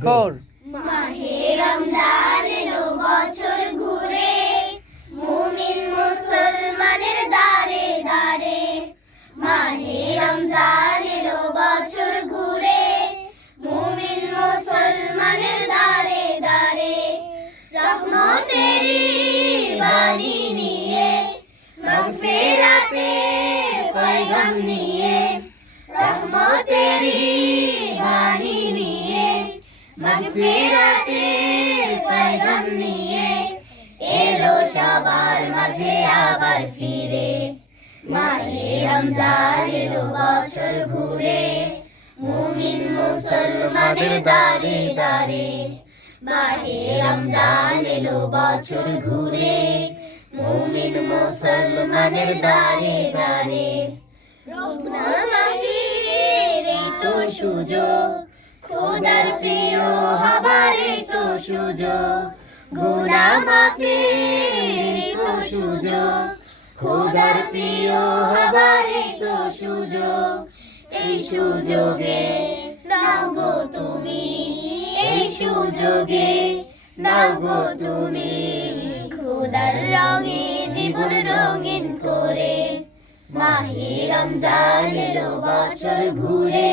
Four Ramzan বছর ঘুরে মুসলমানের রমজান বছর ঘুরে মুসলমানের নিয়ে মাগফিরাতের পয়গাম নিয়ে এলো সবার মাঝে আবার ফিরে। মাহে রমজান এলো বছর ঘুরে, মুমিন মুসলমানের দারে দারে মাহে রমজান এলো বছর ঘুরে, মুমিন মুসলমানের দারে দারে মাফির এই তো সুযোগ খোদার প্রিয় হবার তো সুযোগ। মাফির এই তো সুযোগ। খোদার প্রিয় হবার তো সুযোগ। এই সুযোগে নাও গো তুমি, এই সুযোগে নাও গো তুমি। খোদার রঙে জীবন রঙিন করে, মাহে রমজান এলো বছর ঘুরে